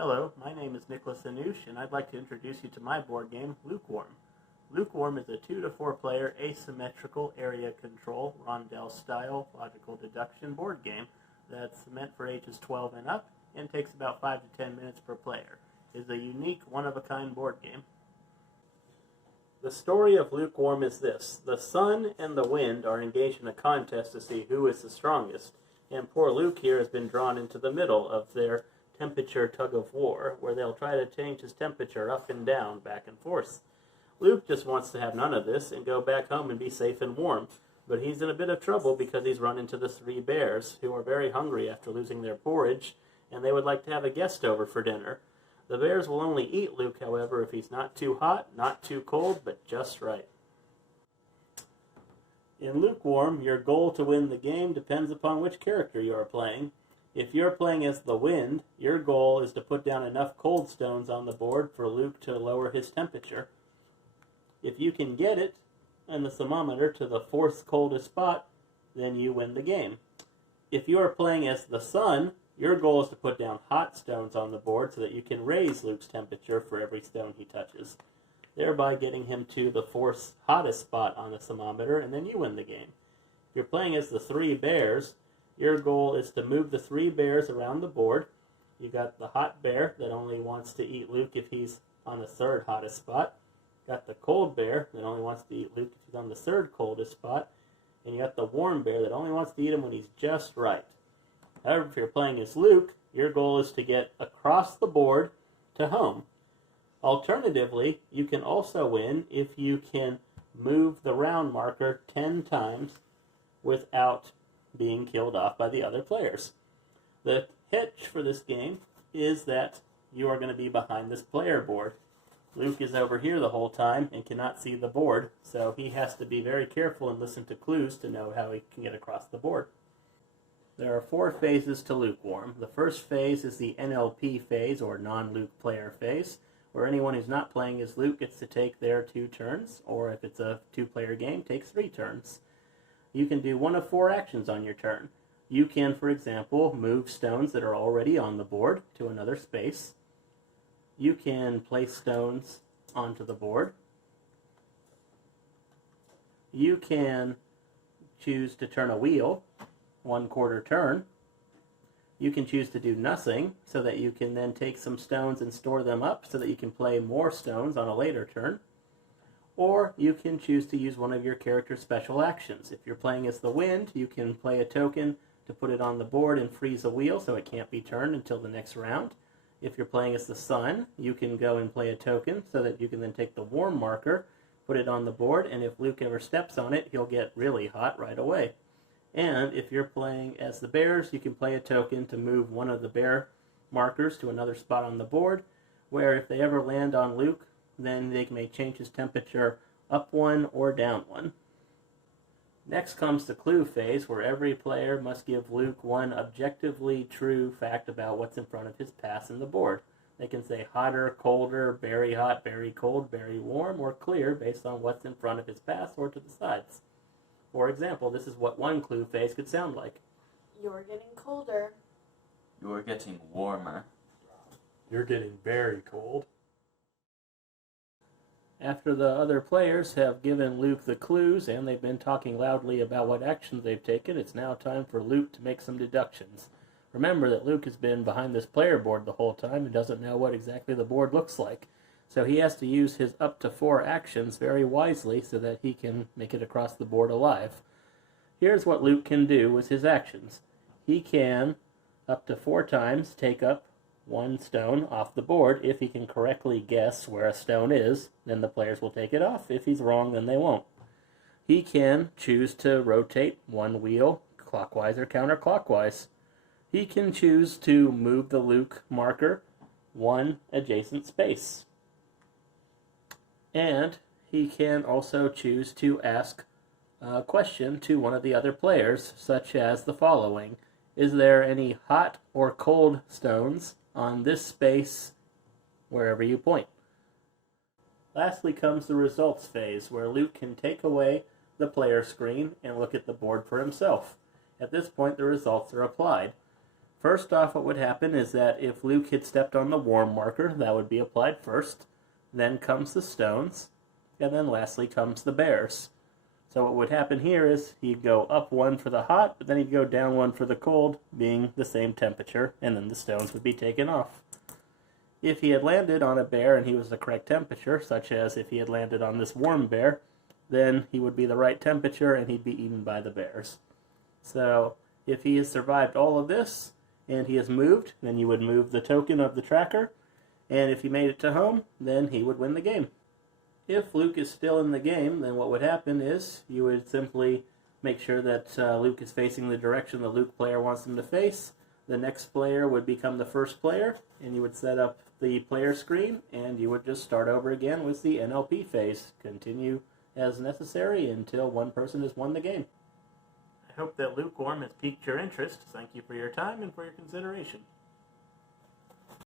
Hello, my name is Nicholas Anoush, and I'd like to introduce you to my board game, Lukewarm. Lukewarm is a 2 to 4 player asymmetrical area control rondel-style logical deduction board game that's meant for ages 12 and up and takes about 5 to 10 minutes per player. It is a unique, one-of-a-kind board game. The story of Lukewarm is this. The sun and the wind are engaged in a contest to see who is the strongest, and poor Luke here has been drawn into the middle of their temperature tug-of-war, where they'll try to change his temperature up and down, back and forth. Luke just wants to have none of this and go back home and be safe and warm, but he's in a bit of trouble because he's run into the 3 bears, who are very hungry after losing their porridge, and they would like to have a guest over for dinner. The bears will only eat Luke, however, if he's not too hot, not too cold, but just right. In Lukewarm, your goal to win the game depends upon which character you are playing. If you're playing as the wind, your goal is to put down enough cold stones on the board for Luke to lower his temperature. If you can get it and the thermometer to the 4th coldest spot, then you win the game. If you are playing as the sun, your goal is to put down hot stones on the board so that you can raise Luke's temperature for every stone he touches, thereby getting him to the 4th hottest spot on the thermometer, and then you win the game. If you're playing as the 3 bears, your goal is to move the 3 bears around the board. You got the hot bear that only wants to eat Luke if he's on the 3rd hottest spot. Got the cold bear that only wants to eat Luke if he's on the 3rd coldest spot. And you got the warm bear that only wants to eat him when he's just right. However, if you're playing as Luke, your goal is to get across the board to home. Alternatively, you can also win if you can move the round marker 10 times without being killed off by the other players. The hitch for this game is that you are going to be behind this player board. Luke is over here the whole time and cannot see the board, so he has to be very careful and listen to clues to know how he can get across the board. There are 4 phases to Lukewarm. The first phase is the NLP phase, or non-Luke player phase, where anyone who's not playing as Luke gets to take their 2 turns, or if it's a 2-player game, takes 3 turns. You can do one of 4 actions on your turn. You can, for example, move stones that are already on the board to another space. You can place stones onto the board. You can choose to turn a wheel, 1/4 turn. You can choose to do nothing, so that you can then take some stones and store them up so that you can play more stones on a later turn. Or you can choose to use one of your character's special actions. If you're playing as the wind, you can play a token to put it on the board and freeze a wheel so it can't be turned until the next round. If you're playing as the sun, you can go and play a token so that you can then take the warm marker, put it on the board, and if Luke ever steps on it, he'll get really hot right away. And if you're playing as the bears, you can play a token to move one of the bear markers to another spot on the board, where if they ever land on Luke, then they may change his temperature up 1 or down 1. Next comes the clue phase, where every player must give Luke one objectively true fact about what's in front of his pass in the board. They can say hotter, colder, very hot, very cold, very warm, or clear based on what's in front of his pass or to the sides. For example, this is what one clue phase could sound like. You're getting colder. You're getting warmer. You're getting very cold. After the other players have given Luke the clues and they've been talking loudly about what actions they've taken, it's now time for Luke to make some deductions. Remember that Luke has been behind this player board the whole time and doesn't know what exactly the board looks like. So he has to use his up to 4 actions very wisely so that he can make it across the board alive. Here's what Luke can do with his actions. He can, up to 4 times, take up 1 stone off the board. If he can correctly guess where a stone is, then the players will take it off. If he's wrong, then they won't. He can choose to rotate 1 wheel clockwise or counterclockwise. He can choose to move the Luke marker 1 adjacent space. And he can also choose to ask a question to one of the other players, such as the following. Is there any hot or cold stones on this space wherever you point? Lastly comes the results phase, where Luke can take away the player screen and look at the board for himself. At this point, the results are applied. First off, what would happen is that if Luke had stepped on the warm marker, that would be applied first. Then comes the stones, and then lastly comes the bears. So what would happen here is he'd go up 1 for the hot, but then he'd go down 1 for the cold, being the same temperature, and then the stones would be taken off. If he had landed on a bear and he was the correct temperature, such as if he had landed on this warm bear, then he would be the right temperature and he'd be eaten by the bears. So if he has survived all of this and he has moved, then you would move the token of the tracker, and if he made it to home, then he would win the game. If Luke is still in the game, then what would happen is you would simply make sure that Luke is facing the direction the Luke player wants him to face. The next player would become the first player, and you would set up the player screen, and you would just start over again with the NLP phase. Continue as necessary until one person has won the game. I hope that Lukewarm has piqued your interest. Thank you for your time and for your consideration.